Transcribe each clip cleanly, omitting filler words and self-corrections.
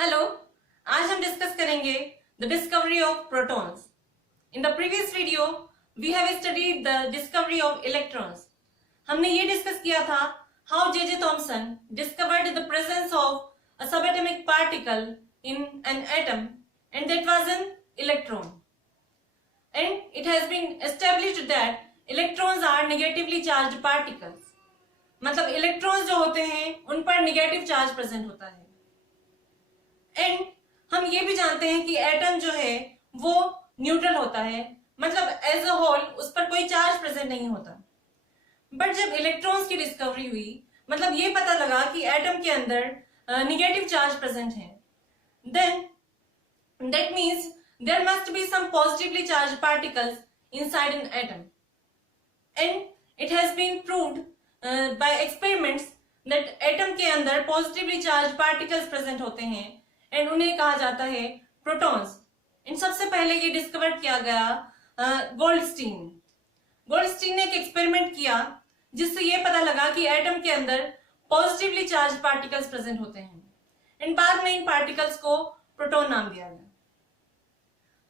Hello, आज हम discuss करेंगे the discovery of protons. In the previous video we have studied the discovery of electrons. हमने ये discuss किया था how J Thomson discovered the presence of a subatomic particle in an atom and that was an electron. And it has been established that electrons are negatively charged particles. मतलब electrons जो होते हैं उन पर negative charge present होता है। And हम ये भी जानते हैं कि एटम जो है वो न्यूट्रल होता है, मतलब एज अ होल उस पर कोई चार्ज प्रेजेंट नहीं होता। बट जब इलेक्ट्रॉन्स की डिस्कवरी हुई, मतलब ये पता लगा कि एटम के अंदर नेगेटिव चार्ज प्रेजेंट है, then that means there must be some positively charge particles inside an atom. And it has been proved by experiments that atom के अंदर पॉजिटिवली चार्ज पार्टिकल्स प्रेजेंट होते हैं एंड उन्हें कहा जाता है प्रोटॉन्स। इन सबसे पहले ये डिस्कवर किया गया गोल्डस्टीन। गोल्डस्टीन ने एक एक्सपेरिमेंट किया जिससे ये पता लगा कि एटम के अंदर पॉजिटिवली चार्ज पार्टिकल्स प्रेजेंट होते हैं एंड बाद में इन पार्टिकल्स को प्रोटॉन नाम दिया गया।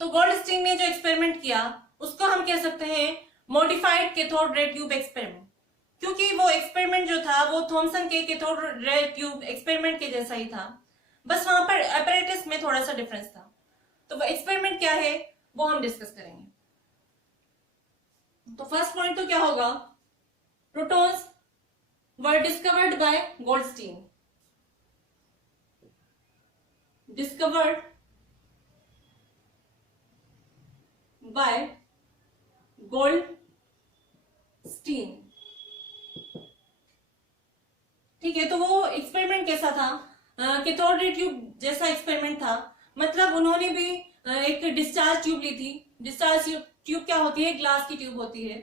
तो गोल्डस्टीन ने जो एक्सपेरिमेंट किया उसको हम कह सकते हैं modified cathode ray tube experiment, क्योंकि वो एक्सपेरिमेंट जो था वो थॉमसन के कैथोड रे ट्यूब एक्सपेरिमेंट के जैसा ही था, बस वहां पर apparatus में थोड़ा सा डिफरेंस था। तो वो एक्सपेरिमेंट क्या है वो हम डिस्कस करेंगे। तो फर्स्ट पॉइंट तो क्या होगा, protons were discovered by Goldstein. Discovered by Goldstein. ठीक है, तो वो एक्सपेरिमेंट कैसा था, कैथोड रे ट्यूब जैसा एक्सपेरिमेंट था। मतलब उन्होंने भी एक डिस्चार्ज ट्यूब ली थी। डिस्चार्ज ट्यूब क्या होती है, ग्लास की ट्यूब होती है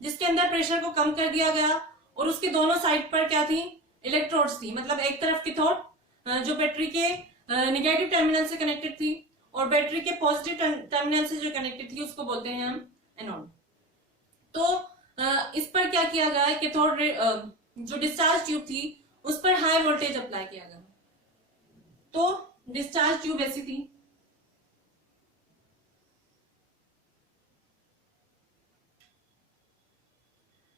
जिसके अंदर प्रेशर को कम कर दिया गया और उसके दोनों साइड पर क्या थी, इलेक्ट्रोड्स थी। मतलब एक तरफ कैथोड जो बैटरी के नेगेटिव टर्मिनल से कनेक्टेड थी और बैटरी के पॉजिटिव टर्मिनल से जो कनेक्टेड थी उसको बोलते हैं हम एनोड। तो इस पर क्या किया गया, कैथोड जो डिस्चार्ज ट्यूब थी उस पर हाई वोल्टेज अप्लाई किया गया। तो डिस्चार्ज ट्यूब ऐसी थी,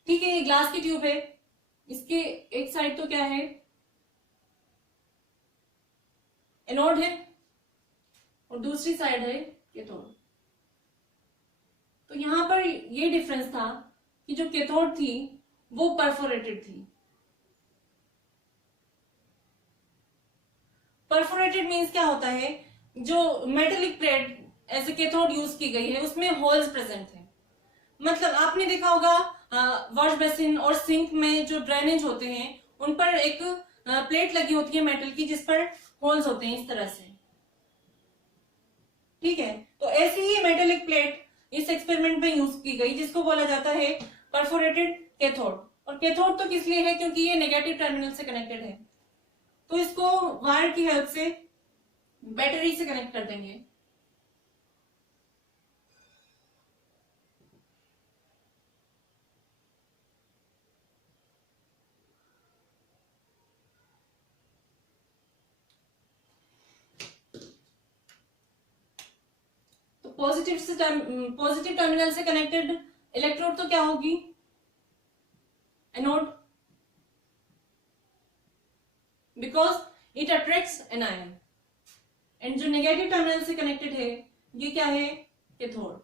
ठीक है, ये ग्लास की ट्यूब है, इसके एक साइड तो क्या है, एनोड है और दूसरी साइड है कैथोड। तो यहां पर ये डिफरेंस था कि जो कैथोड थी वो परफोरेटेड थी। परफोरेटेड मीन्स क्या होता है, जो metallic plate as a cathode use की गई है उसमें होल्स प्रेजेंट है। मतलब आपने देखा होगा वॉश बेसिन और सिंक में जो ड्रेनेज होते हैं उन पर एक प्लेट लगी होती है मेटल की जिस पर होल्स होते हैं इस तरह से। ठीक है, तो ऐसी ही मेटेलिक प्लेट इस एक्सपेरिमेंट में यूज की गई जिसको बोला जाता है परफोरेटेड कैथोड। और कैथोड तो किस लिए है, क्योंकि ये नेगेटिव टर्मिनल से कनेक्टेड है, तो इसको वायर की हेल्प से बैटरी से कनेक्ट कर देंगे। तो पॉजिटिव टर्मिनल से कनेक्टेड इलेक्ट्रोड तो क्या होगी, anode, because it attracts anion. And जो नेगेटिव टर्मिनल से कनेक्टेड है ये क्या है, कैथोड,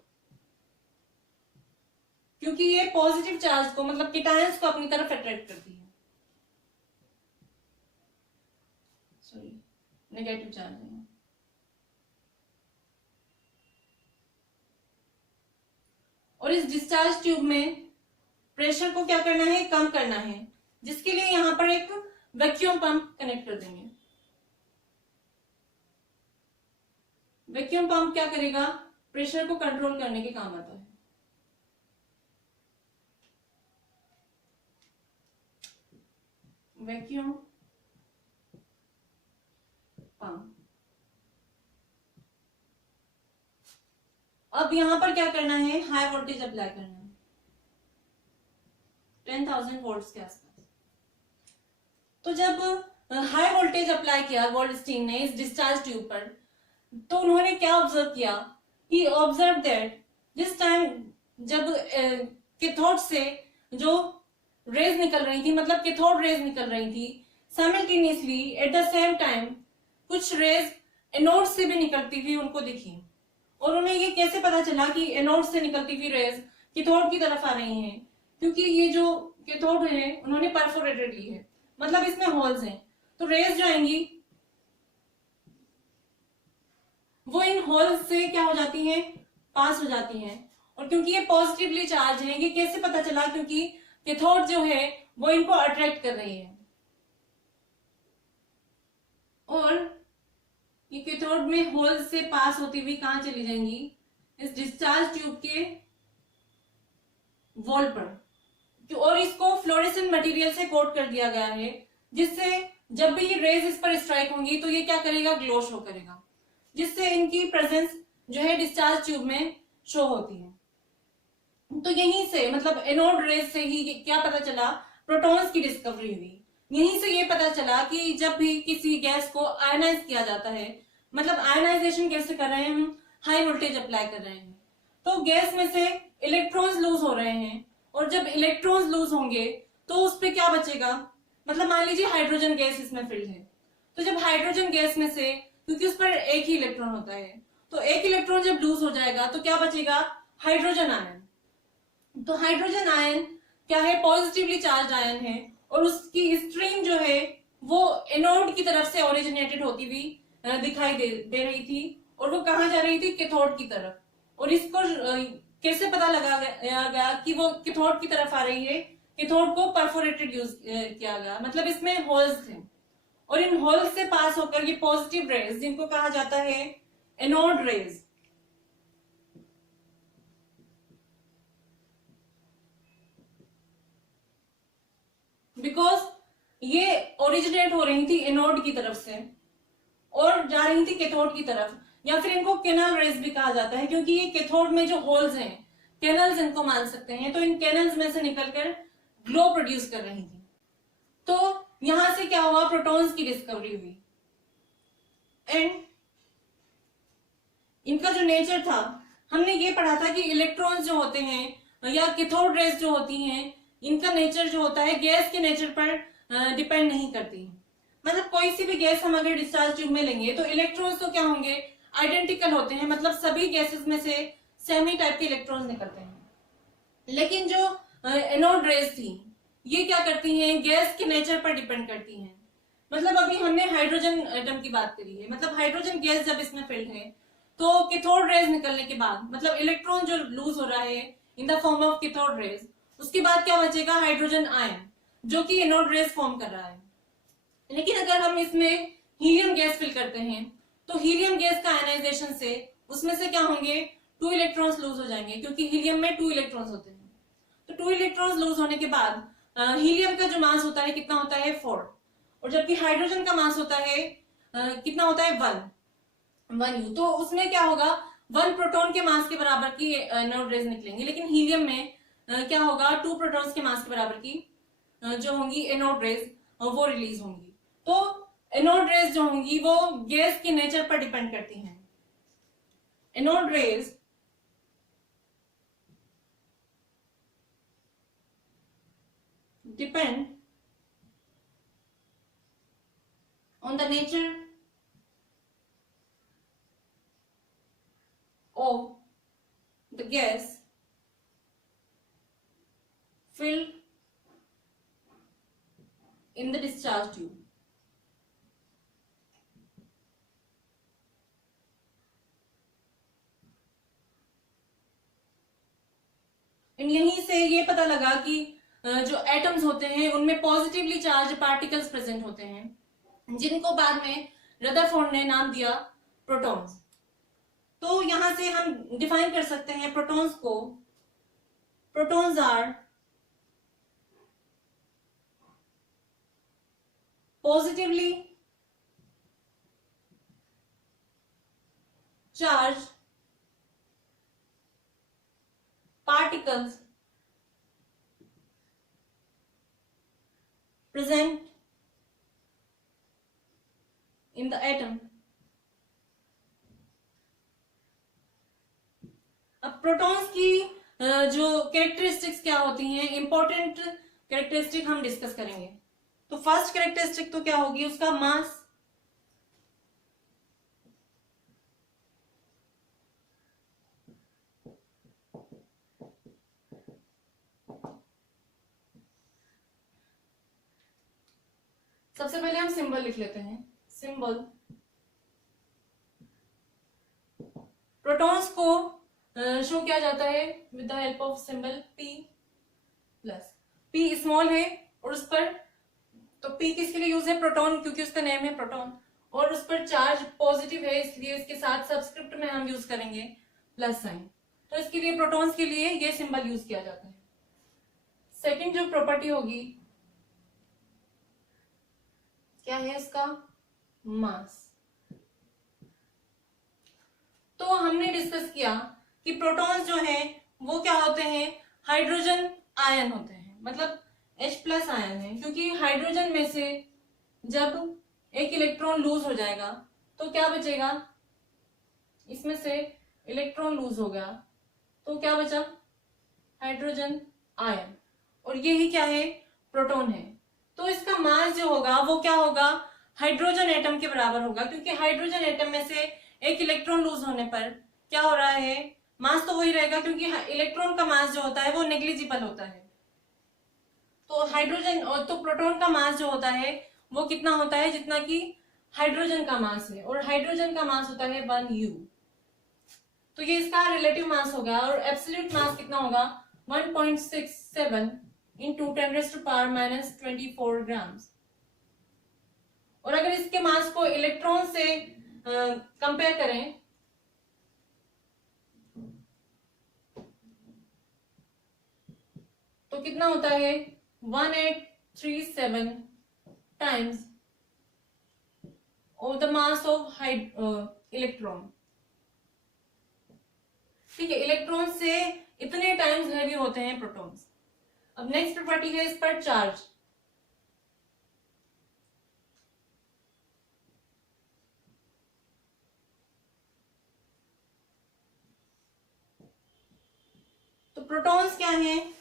क्योंकि ये पॉजिटिव चार्ज को मतलब कीटायंस को अपनी तरफ अट्रैक्ट करती है। सॉरी, नेगेटिव चार्ज है। और इस डिस्चार्ज ट्यूब में प्रेशर को क्या करना है, कम करना है, जिसके लिए यहां पर एक वैक्यूम पंप कनेक्ट कर देंगे। वैक्यूम पंप क्या करेगा, प्रेशर को कंट्रोल करने के काम आता है। Vacuum pump. अब यहां पर क्या करना है, हाई वोल्टेज अप्लाई करना है 10,000 वोल्ट्स के आसपास। तो जब हाई वोल्टेज अप्लाई किया गोल्डस्टीन ने इस डिस्चार्ज ट्यूब पर, तो उन्होंने क्या ऑब्जर्व किया, ही ऑब्जर्व दैट जिस टाइम जब कैथोड से जो रेज निकल रही थी, मतलब कैथोड रेज निकल रही थी, simultaneously at the same time कुछ रेज एनोड से भी निकलती हुई उनको दिखी। और उन्हें ये कैसे पता चला कि एनोड से निकलती हुई रेज कैथोड की तरफ आ रही हैं, क्योंकि ये जो कैथोड है उन्होंने परफोरेटेड ली है, मतलब इसमें होल्स हैं, तो रेज जो आएंगी वो इन होल्स से क्या हो जाती हैं, पास हो जाती हैं। और क्योंकि ये पॉजिटिवली चार्ज है, ये कैसे पता चला, क्योंकि कैथोड जो है वो इनको अट्रैक्ट कर रही है, और ये कैथोड में होल्स से पास होती हुई कहां चली जाएंगी, इस डिस्चार्ज ट्यूब के वॉल पर, और इसको फ्लोरेसेंट मटेरियल से कोट कर दिया गया है, जिससे जब भी ये रेज इस पर स्ट्राइक होंगी तो ये क्या करेगा, ग्लो शो करेगा, जिससे इनकी प्रेजेंस जो है डिस्चार्ज ट्यूब में शो होती है। तो यहीं से, मतलब एनोड रेज से ही क्या पता चला, प्रोटॉन्स की डिस्कवरी हुई। यहीं से ये पता चला कि जब भी किसी गैस को आयनाइज किया जाता है, मतलब आयनाइजेशन कैसे कर रहे हैं हम, हाई वोल्टेज अप्लाई कर रहे हैं, तो गैस में से इलेक्ट्रॉन्स लूज हो रहे हैं, और जब इलेक्ट्रॉन्स लूज होंगे तो उस पे क्या बचेगा, मतलब मान लीजिए हाइड्रोजन गैस इसमें फिल्ड है, तो जब हाइड्रोजन गैस में से, क्योंकि उस पर एक ही इलेक्ट्रॉन होता है, तो एक इलेक्ट्रॉन जब लूज हो जाएगा तो क्या बचेगा, हाइड्रोजन आयन। तो हाइड्रोजन आयन क्या है, पॉजिटिवली चार्ज आयन है, और उसकी स्ट्रीम जो है वो एनोड की तरफ से ओरिजिनेटेड होती हुई दिखाई दे रही थी, और वो कहाँ जा रही थी, कैथोड की तरफ। और इसको कैसे पता लगा गया कि वो कैथोड की तरफ आ रही है, कैथोड को परफोरेटेड यूज किया गया, मतलब इसमें होल्स थे, और इन होल्स से पास होकर ये पॉजिटिव रेज, जिनको कहा जाता है एनोड रेज, बिकॉज ये ओरिजिनेट हो रही थी एनोड की तरफ से और जा रही थी कैथोड की तरफ, या फिर इनको कैनल रेज भी कहा जाता है, क्योंकि ये कैथोड में जो होल्स हैं, कैनल्स इनको मान सकते हैं, तो इन कैनल्स में से निकलकर ग्लो प्रोड्यूस कर रही थी। तो यहां से क्या हुआ, प्रोटॉन्स की डिस्कवरी हुई, एंड इनका जो नेचर था, हमने ये पढ़ा था कि इलेक्ट्रॉन्स जो होते हैं या कैथोड रेज जो होती हैं, इनका नेचर जो होता है गैस के नेचर पर डिपेंड नहीं करती। मतलब कोई सी भी गैस हम अगर डिस्चार्ज ट्यूब में लेंगे तो इलेक्ट्रॉन्स तो क्या होंगे, आइडेंटिकल होते हैं, मतलब सभी गैसेस में से सेम ही टाइप के इलेक्ट्रॉन्स निकलते हैं। लेकिन जो एनोड रेज थी, ये क्या करती हैं, गैस के नेचर पर डिपेंड करती हैं। मतलब अभी हमने हाइड्रोजन एटम की बात करी है, मतलब हाइड्रोजन गैस जब इसमें फिल्ड है, तो कैथोड रेज निकलने के बाद, मतलब इलेक्ट्रॉन जो लूज हो रहा है in the form of cathode rays, उसके बाद क्या बचेगा, हाइड्रोजन आयन, जो कि एनोड रेज फॉर्म कर रहा है। लेकिन अगर हम इसमें हीलियम गैस फिल करते हैं, तो हीलियम गैस का आयनाइजेशन से उसमें से क्या होंगे, 2 इलेक्ट्रॉन्स लूज हो जाएंगे, क्योंकि हीलियम में 2 इलेक्ट्रॉन्स होते हैं। तो 2 इलेक्ट्रॉन्स लूज होने के बाद हीलियम का जो मास होता है कितना होता है, 4, और जबकि हाइड्रोजन का मास होता है कितना होता है, 1 U। तो उसमें क्या होगा, 1 प्रोटॉन के मास के बराबर की एनोड रेज निकलेंगी, लेकिन हीलियम में क्या होगा, 2 प्रोटॉन्स के मास के बराबर की जो होंगी एनोड रेज वो रिलीज होंगी। तो एनोड रेज जो होंगी वो गैस के नेचर पर डिपेंड करती हैं। Anode rays depend on the nature of the gas filled in the discharge tube. यहीं से ये पता लगा कि जो एटम्स होते हैं उनमें पॉजिटिवली चार्ज पार्टिकल्स प्रेजेंट होते हैं, जिनको बाद में रदरफोर्ड ने नाम दिया प्रोटॉन्स। तो यहां से हम डिफाइन कर सकते हैं प्रोटॉन्स को, protons are positively charge particles present in the atom. अब प्रोटॉन्स की जो कैरेक्टरिस्टिक्स क्या होती हैं, इंपॉर्टेंट कैरेक्टरिस्टिक हम डिस्कस करेंगे। तो फर्स्ट कैरेक्टरिस्टिक तो क्या होगी, उसका मास। सबसे पहले हम सिंबल लिख लेते हैं। सिंबल, प्रोटॉन्स को शो किया जाता है with the help of symbol P plus. P small है और उस पर, तो P किसके लिए यूज है, प्रोटॉन, क्योंकि उसका नेम है प्रोटॉन, और उस पर चार्ज पॉजिटिव है, इसलिए इसके साथ सबस्क्रिप्ट में हम यूज करेंगे प्लस साइन। तो इसके लिए प्रोटॉन्स के लिए ये सिंबल यूज किया जाता है। सेकेंड जो प्रॉपर्टी होगी, क्या है इसका, मास। तो हमने डिस्कस किया कि प्रोटॉन्स जो हैं वो क्या होते हैं, हाइड्रोजन आयन होते हैं, मतलब H प्लस आयन है, क्योंकि हाइड्रोजन में से जब एक इलेक्ट्रॉन लूज हो जाएगा तो क्या बचेगा, इसमें से इलेक्ट्रॉन लूज हो गया तो क्या बचा, हाइड्रोजन आयन, और यही क्या है, प्रोटॉन है। तो इसका मास जो होगा वो क्या होगा, हाइड्रोजन एटम के बराबर होगा, क्योंकि हाइड्रोजन एटम में से एक इलेक्ट्रॉन लूज होने पर क्या हो रहा है, मास तो वही रहेगा, क्योंकि इलेक्ट्रॉन का मास जो होता है वो नेग्लिजिबल होता है। तो हाइड्रोजन और तो प्रोटॉन का मास जो होता है वो कितना होता है, जितना कि हाइड्रोजन का मास है, और हाइड्रोजन का मास होता है 1U। तो ये इसका रिलेटिव मास होगा, और एब्सोल्यूट मास कितना होगा, 1.67 into 10⁻⁻24 ग्राम्स। और अगर इसके मास को इलेक्ट्रॉन से कंपेयर करें तो कितना होता है, 1837 times of the mass of electron. ठीक है, इलेक्ट्रॉन से इतने टाइम्स हैवी होते हैं प्रोटॉन्स। अब नेक्स्ट प्रॉपर्टी है इस पर चार्ज। तो प्रोटॉन्स क्या हैं,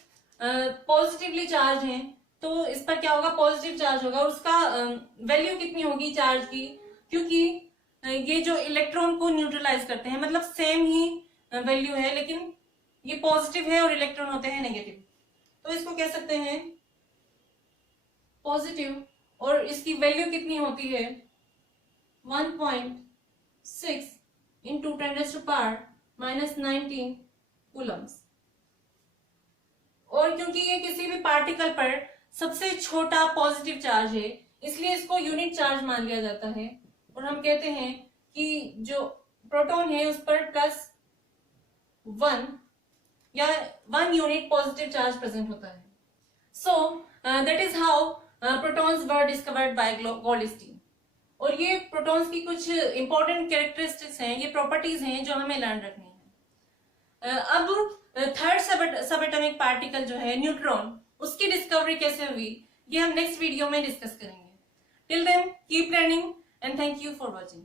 पॉजिटिवली चार्ज हैं, तो इस पर क्या होगा, पॉजिटिव चार्ज होगा, और उसका वैल्यू कितनी होगी चार्ज की, क्योंकि ये जो इलेक्ट्रॉन को न्यूट्रलाइज करते हैं, मतलब सेम ही वैल्यू है, लेकिन ये पॉजिटिव है और इलेक्ट्रॉन होते हैं नेगेटिव, तो इसको कह सकते हैं पॉजिटिव, और इसकी वैल्यू कितनी होती है, 1.6 into 10⁻⁻19 कूलम्स। और क्योंकि ये किसी भी पार्टिकल पर सबसे छोटा पॉजिटिव चार्ज है, इसलिए इसको यूनिट चार्ज मान लिया जाता है, और हम कहते हैं कि जो प्रोटॉन है उस पर +1 या 1 यूनिट पॉजिटिव चार्ज प्रेजेंट होता है। So that is how protons were discovered by Goldstein. और ये प्रोटॉन्स की कुछ इंपॉर्टेंट कैरेक्टरिस्टिक्स हैं, ये प्रॉपर्टीज हैं जो हमें लर्न रखनी है। अब थर्ड सब एटॉमिक पार्टिकल जो है न्यूट्रॉन, उसकी डिस्कवरी कैसे हुई ये हम नेक्स्ट वीडियो में डिस्कस करेंगे। Till then keep learning and thank you for watching.